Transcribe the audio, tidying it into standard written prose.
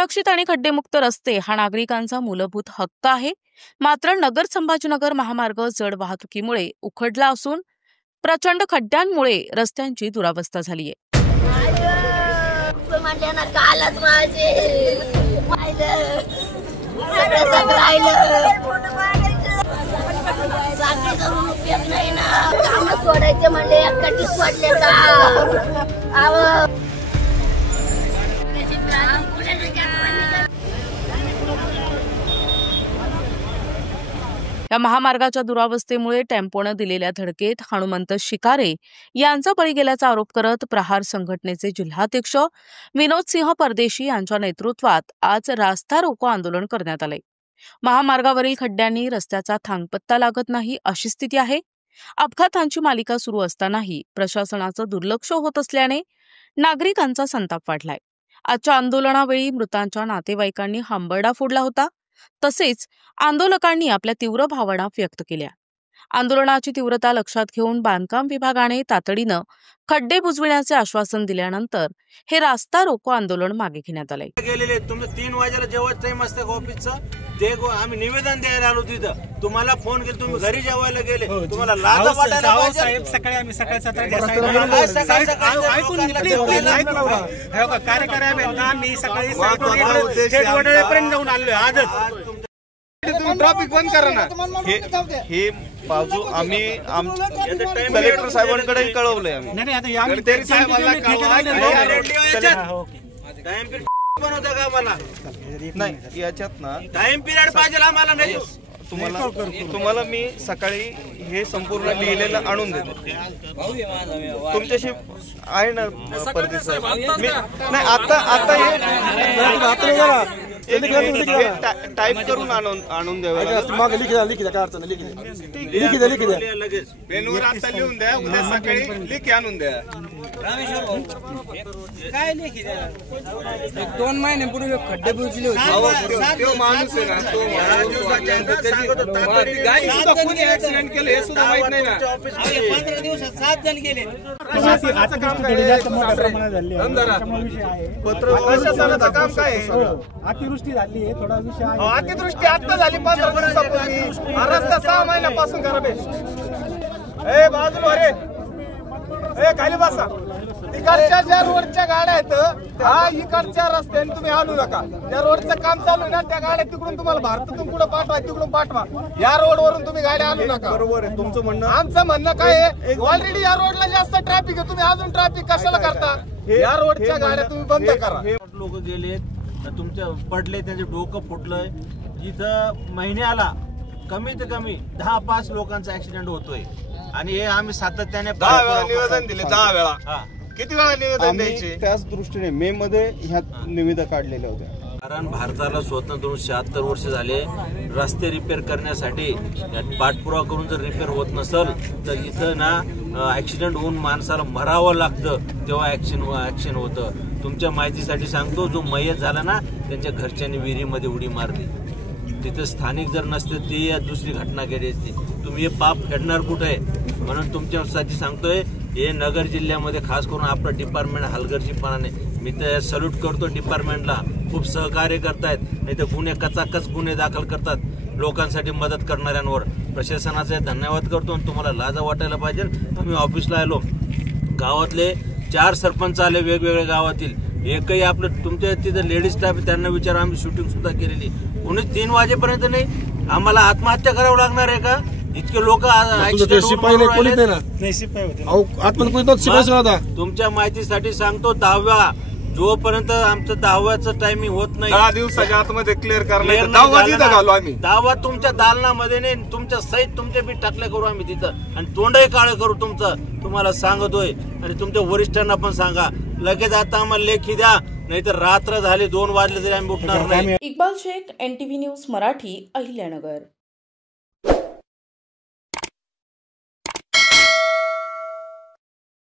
सुरक्षित आणि खड्डेमुक्त रस्ते हा नागरिकांचा मूलभूत हक्क आहे। मात्र नगर संभाजीनगर महामार्ग जड वाहतुकीमुळे उखडला असून प्रचंड खड्ड्यांमुळे रस्त्यांची दुरावस्था झाली आहे। या महामार्गाच्या दुरावस्थेमुळे टेम्पोने दिलेल्या धडकेत हनुमंत शिकारे यांचा बळी गेल्याचा आरोप करत प्रहार संघटनेचे जिल्हाध्यक्ष विनोद सिंह परदेशी यांच्या नेतृत्वात आज रास्ता रोको आंदोलन करण्यात आले। महामार्गावरील खड्ड्यांनी रस्त्याचा थांगपत्ता लागत नाही अशी स्थिती आहे। अपघातांची मालिका सुरू असतानाही प्रशासनाचं दुर्लक्ष होत असल्याने नागरिकांचा संताप वाढलाय। आजच्या आंदोलनावेळी मृतांच्या नातेवाईकांनी हंबरडा फोडला होता। तसेच आंदोलकांनी आपल्या तीव्र भावना व्यक्त केल्या। आंदोलनाची तीव्रता लक्षात घेऊन बांधकाम विभागाने तातडीनं खड्डे बुजविण्याचे आश्वासन दिल्यानंतर हे रास्ता रोको आंदोलन मागे घेण्यात आले। गेलेले तुम्ही 3 वाजेला जेव्हा टाइम असते ऑफिसचा ते आम्ही निवेदन द्यायला आलो तिथं, तुम्हाला फोन केला, तुम्ही घरी जेवायला गेले, तुम्हाला लाज वाटायला पाहिजे। साहेब सकाळी आम्ही सकाळी 17 मी सकाळी पर्यंत जाऊन आलोय। आजच ट्रॅफिक बंद करा ना। हे बाजू आम्ही कलेक्टर साहेबांकडे कळवलंय आम्ही। बनवता का आम्हाला नाही याच्यात ना टाइम पिरियड पाहिजे आम्हाला। नाही तुम्हाला मी सकाळी हे संपूर्ण लिहिलेलं आणून देतो। तुमच्याशी आहे ना परदेश साहेब? नाही आता हे टाइप करून आणून द्यावे लगेच पेनवर आता लिहून द्या, उद्या सकाळी लिखी आणून द्या। काय लिखी द्या? 2 महिन्यापूर्वी खड्डे बुजले होते। तो माणूस आहे ना, तो गाडी सुद्धा कोणी ऍक्सिडेंट केलं हे सुद्धा माहित नाही ना। 15 दिवसात 7 जण गेले। प्रशासनाचं काम काय आहे? अतिवृष्टी झाली आहे, थोडा विषय आहे। अतिवृष्टी आता झाली 15 दिवसापूर्वी। हा रस्ता 6 महिन्यापासून खराब आहे। बाजूला रे खाली बसा। तिकडच्या ज्या रोडच्या गाड्या आहेत हा इकडच्या रस्त्याने तुम्ही आणू नका। त्या रोडचं काम चालू आहे ना, त्या गाड्या तिकडून तुम्हाला भारतातून पुढे पाठवा, तिकडून पाठवा। या रोडवरून तुम्ही गाड्या आणू नका। बरोबर आहे तुमचं म्हणणं। आमचं म्हणणं काय आहे, ऑलरेडी या रोडला जास्त ट्रॅफिक आहे, तुम्ही अजून ट्रॅफिक कशाला करता? या रोडच्या गाड्या तुम्ही बंद करा। लोक गेलेत, तुमच्या पडले, त्यांचे डोकं फुटलंय। इथं महिन्याला कमीत कमी 10-5 लोकांचा ऍक्सिडेंट होतोय आणि हे आम्ही सातत्याने 10 वेळा निवेदन दिले। 10 वेळा किती वेळा निवेदन द्यायचे? त्याच दृष्टीने मे मध्ये ह्या निविदा काढलेल्या होत्या। कारण भारताला स्वतंत्र होऊन 76 वर्ष झाले। रस्ते रिपेअर करण्यासाठी पाठपुरावा करून जर रिपेअर होत नसेल तर इथं ना ऍक्सिडेंट होऊन माणसाला मरावं लागतं, तेव्हा ऍक्शन होतं। तुमच्या माहितीसाठी सांगतो, जो मयत झाला ना त्यांच्या घरच्यांनी विहिरीमध्ये उडी मारली। तिथे स्थानिक जर नसते ती दुसरी घटना घडली असती। तुम्ही हे पाप फेडणार कुठे आहे? म्हणून तुमच्यासाठी सांगतोय, हे नगर जिल्ह्यामध्ये खास करून आपलं डिपार्टमेंट हलगर्जीपणाने, मी तर सल्यूट करतो डिपार्टमेंटला, खूप सहकार्य करतायत। नाही तर गुन्हे कचाकच गुन्हे दाखल करतात लोकांसाठी मदत करणाऱ्यांवर। प्रशासनाचे धन्यवाद करतो आणि तुम्हाला लाज वाटायला पाहिजे। आम्ही ऑफिसला आलो, गावातले 4 सरपंच आले वेगवेगळ्या गावातील, एकही आपलं तुमच्या तिथं लेडीज स्टाफ त्यांना विचार, आम्ही शूटिंग सुद्धा केलेली। कोणी 3 वाजेपर्यंत नाही, आम्हाला आत्महत्या करावं लागणार आहे का? इतके लोक तुमच्या माहितीसाठी सांगतो, 10व्या जोपर्यंत आमचं 10व्याचं टायमिंग होत नाही, 10 दिवसाच्या आतमध्ये क्लिअर करणार। 10 तुमच्या दालनामध्ये नाही, तुमच्या सहित तुमचे बी टाकल्या करू आम्ही तिथं आणि तोंडही काळे करू तुमचं। तुम्हाला सांगतोय आणि तुमच्या वरिष्ठांना पण सांगा, लगेच आता आम्हाला लेखी द्या, नाहीतर रात्र झाली 2 वाजले तरी आम्ही उठणार नाही। Iqbal Shaikh, NTV news Marathi, Ahilyanagar.